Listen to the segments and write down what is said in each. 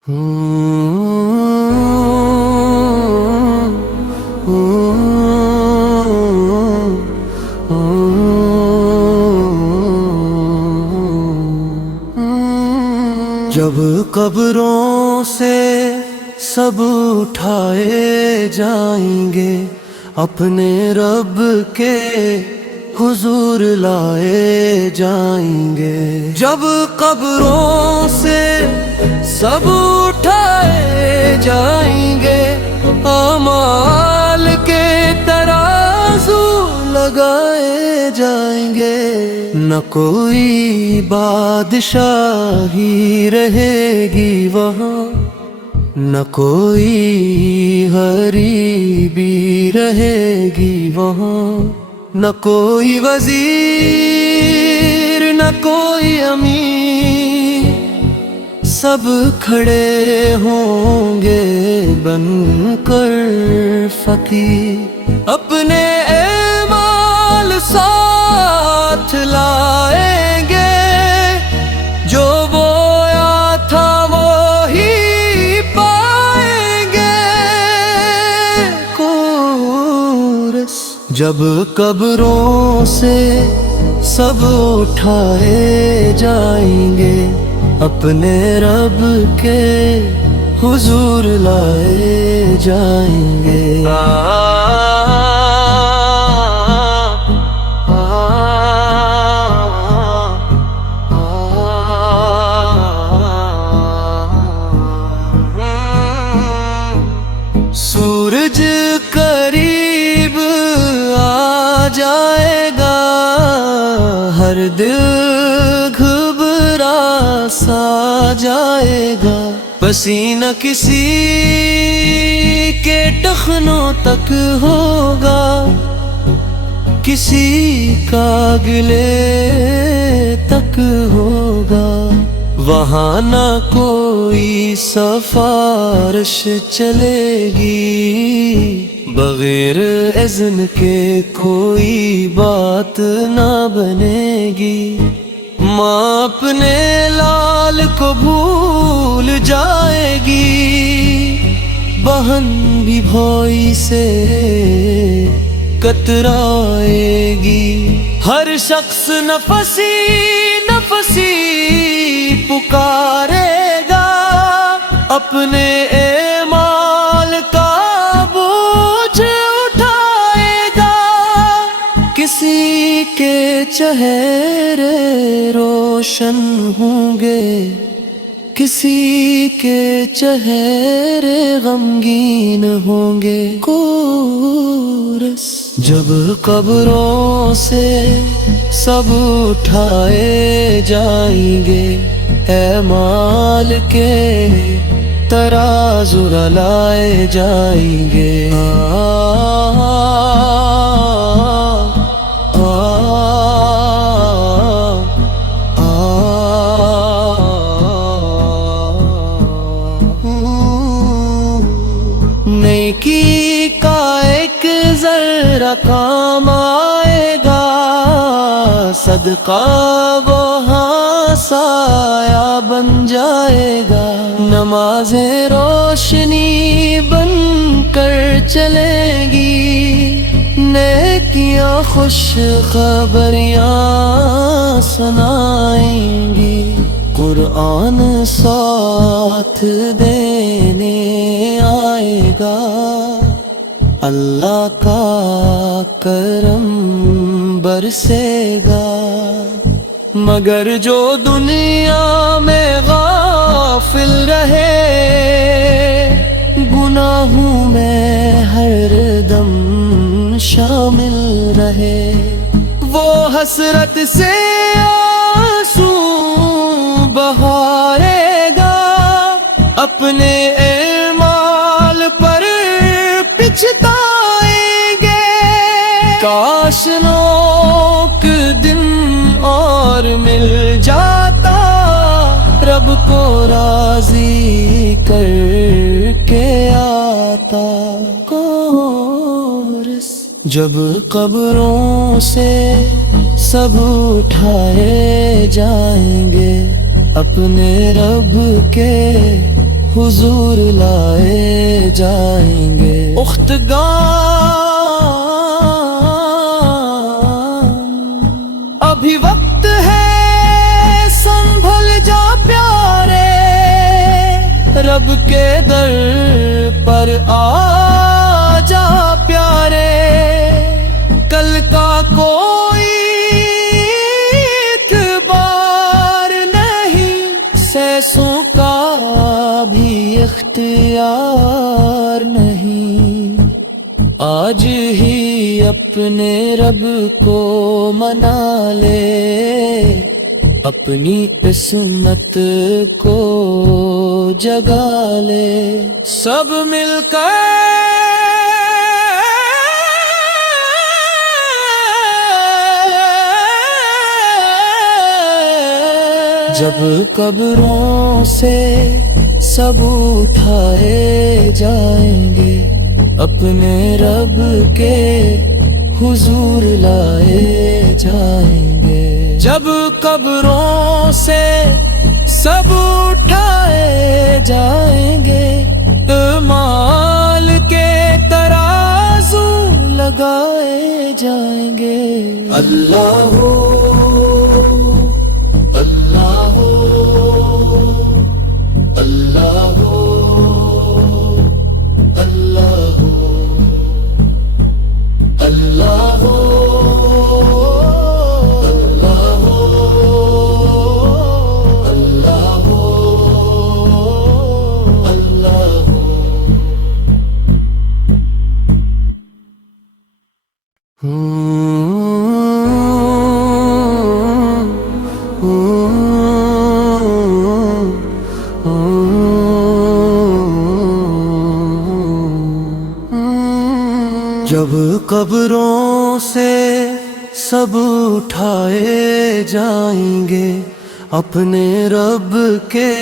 جب قبروں سے سب اٹھائے جائیں گے، اپنے رب کے حضور لائے جائیں گے۔ جب قبروں سے سب اٹھائے جائیں گے، اعمال کے ترازو لگائے جائیں گے۔ نہ کوئی بادشاہی رہے گی وہاں، نہ کوئی غریبی رہے گی وہاں، نہ کوئی وزیر نہ کوئی امیر، سب کھڑے ہوں گے بن کر فقیر۔ اپنے اعمال ساتھ لائیں گے، جو بویا تھا وہی پائیں گے۔ کورس جب قبروں سے سب اٹھائے جائیں گے، اپنے رب کے حضور لائے جائیں گے۔ سورج قریب آ جائے گا، ہر دل گھبرا سا جائے گا۔ پسینہ کسی کے ٹخنوں تک ہوگا، کسی کا گلے تک ہوگا۔ وہاں نہ کوئی سفارش چلے گی، بغیر اذن کے کوئی بات نہ بنے گی۔ ماں اپنے لال کو بھول جائے گی، بہن بھی بھائی سے کترائے گی۔ ہر شخص نفسی نفسی پکارے گا، اپنے اعمال کا بوجھ اٹھائے گا۔ کسی کے چہرے روشن ہوں گے، کسی کے چہرے غمگین ہوں گے۔ کورس جب قبروں سے سب اٹھائے جائیں گے، اعمال کے ترازو لائے جائیں گے۔ نیکی کا ایک ذرہ کام آئے گا، صدقہ وہاں سایہ بن جائے گا۔ نمازیں روشنی بن کر چلیں گی، نیکیاں خوش خبریاں سنائیں گی۔ قرآن ساتھ دینے آئے گا، اللہ کا کرم برسے گا۔ مگر جو دنیا میں غافل رہے، گناہوں میں ہر دم شامل رہے، وہ حسرت سے آنسو بہارے گا، اپنے اعمال پر پچھتائیں گے۔ کاش نوک دن اور مل جاتا، رب کو راضی کر کے آتا۔ کورس جب قبروں سے سب اٹھائے جائیں گے، اپنے رب کے حضور لائے جائیں گے۔ اختگان ابھی وقت ہے سنبھل جا پیارے، رب کے در پر آ جا پیارے، کل کا کوئی اعتبار نہیں، سیسوں کا بھی اختیار نہیں، آج ہی اپنے رب کو منا لے، اپنی قسمت کو جگا لے، سب مل کر جب قبروں سے سب اٹھائے جائیں گے، اپنے رب کے حضور لائے جائیں گے۔ جب قبروں سے سب اٹھائے جائیں گے، اعمال کے ترازو لگائے جائیں گے۔ اللہ ہو اللہ ہو اللہ ہو اللہ ہو اللہ ہو اللہ ہو اللہ ہو۔ جب قبروں سے سب اٹھائے جائیں گے، اپنے رب کے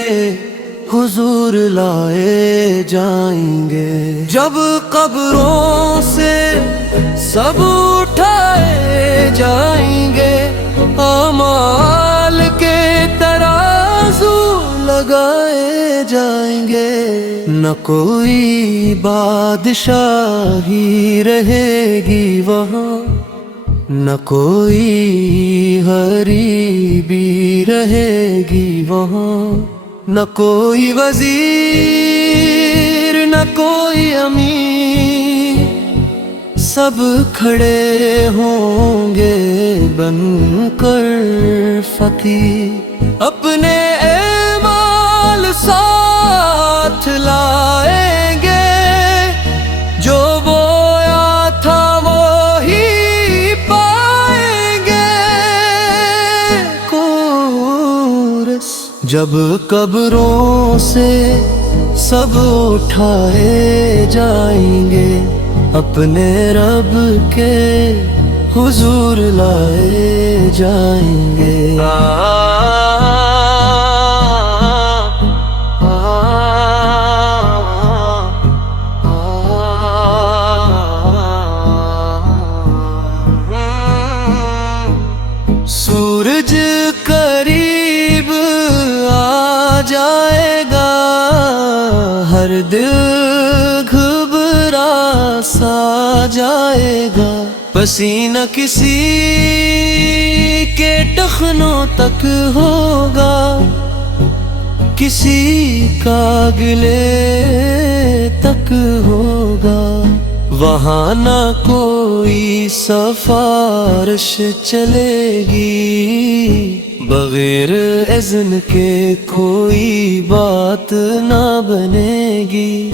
حضور لائے جائیں گے۔ جب قبروں سے سب اٹھائے جائیں گے، اعمال کے ترازو لگائے جائیں گے، نہ کوئی بادشاہی رہے گی وہاں، نہ کوئی غریبی رہے گی وہاں، نہ کوئی وزیر نہ کوئی امیر، سب کھڑے ہوں گے بن کر فقیر، اپنے اعمال ساتھ لائیں گے، جو بویا تھا وہی پائیں گے۔ کورس جب قبروں سے سب اٹھائے جائیں گے، اپنے رب کے حضور لائے جائیں گے۔ سورج قریب آ جائے گا، ہر دل گھبرا سا جائے گا، پسینہ کسی کے ٹخنوں تک ہوگا، کسی کا گلے تک ہوگا، وہاں نہ کوئی سفارش چلے گی، بغیر اذن کے کوئی بات نہ بنے گی،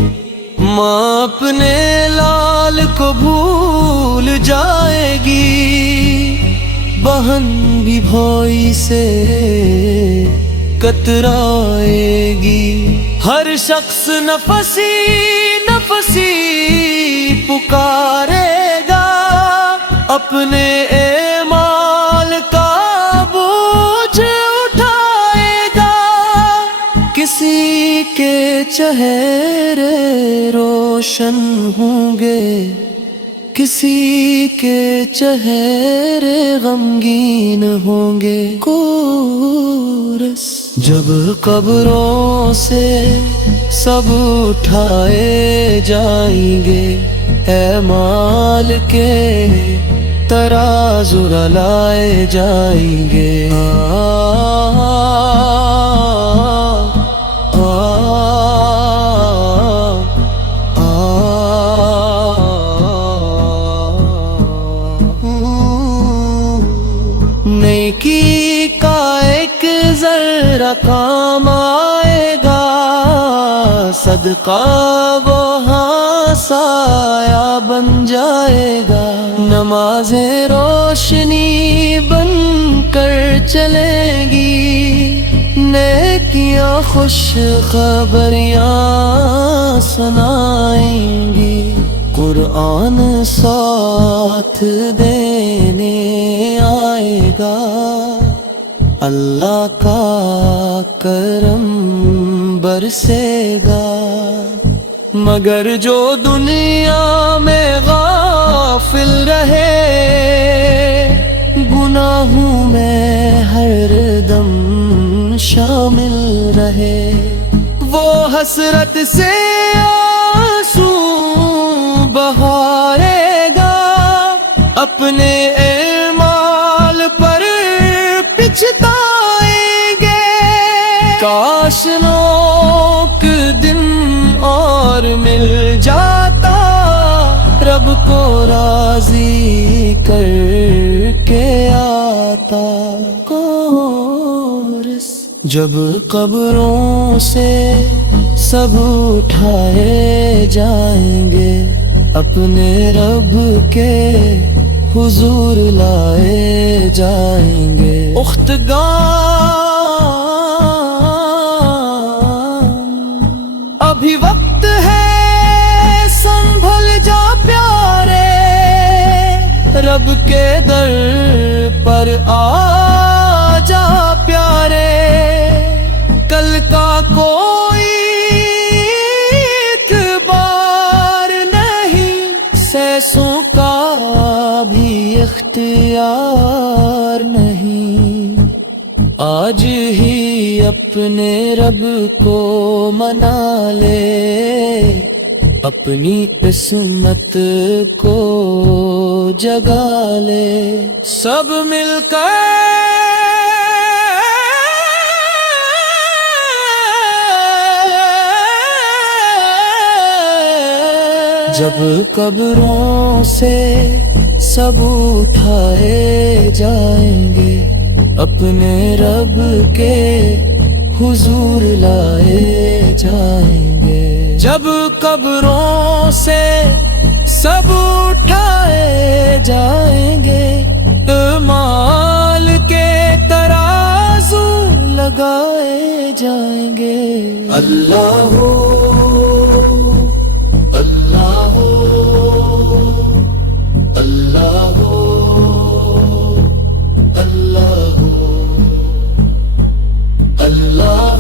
ماں اپنے لال کو بھول جائے گی، بہن بھی بھائی سے کترائے گی، ہر شخص نفسی نفسی پکارے گا، اپنے اعمال کا بوجھ اٹھائے گا، کسی کے چہرے روشن ہوں گے، کسی کے چہرے غمگین ہوں گے کورس جب قبروں سے سب اٹھائے جائیں گے اعمال کے ترازو رلائے جائیں گے نیکی کا ایک ذرہ کام آئے گا صدقہ وہاں سایہ بن جائے گا نمازیں روشنی بن کر چلیں گی نیکیاں خوش خبریاں سنائیں گی قرآن ساتھ دینے آئے گا اللہ کا کرم برسے گا مگر جو دنیا میں غافل رہے گناہوں میں ہر دم شامل رہے وہ حسرت سے آنسو بہارے گا اپنے اعمال پر پچھتائیں گے کاش نوک دن اور مل جاتا رب کو راضی کر کے آتا کورس جب قبروں سے سب اٹھائے جائیں گے اپنے رب کے حضور لائے جائیں گے اختگان ابھی وقت ہے سنبھل جا پیارے رب کے در پر آ جا پیارے کل کا کوئی اعتبار نہیں سیسوں کا بھی اختیار نہیں آج ہی اپنے رب کو منا لے اپنی قسمت کو جگا لے سب مل کر جب قبروں سے سب اٹھائے جائیں گے اپنے رب کے حضور لائے جائیں گے جب قبروں سے سب اٹھائے جائیں گے اعمال کے ترازو لگائے جائیں گے اللہ اللہ اللہ اللہ اللہ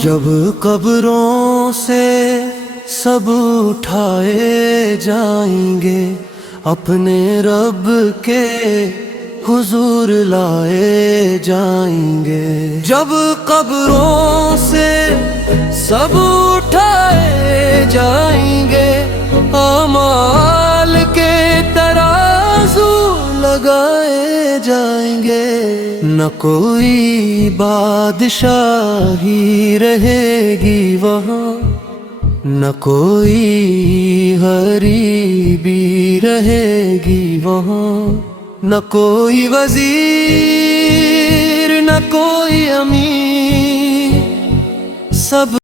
جب قبروں سے سب اٹھائے جائیں گے اپنے رب کے حضور لائے جائیں گے جب قبروں سے سب اٹھائے جائیں گے اعمال کے ترازو لگائے جائیں گے نہ کوئی بادشاہی رہے گی وہاں نہ کوئی غریبی رہے گی وہاں نہ کوئی وزیر نہ کوئی امیر سب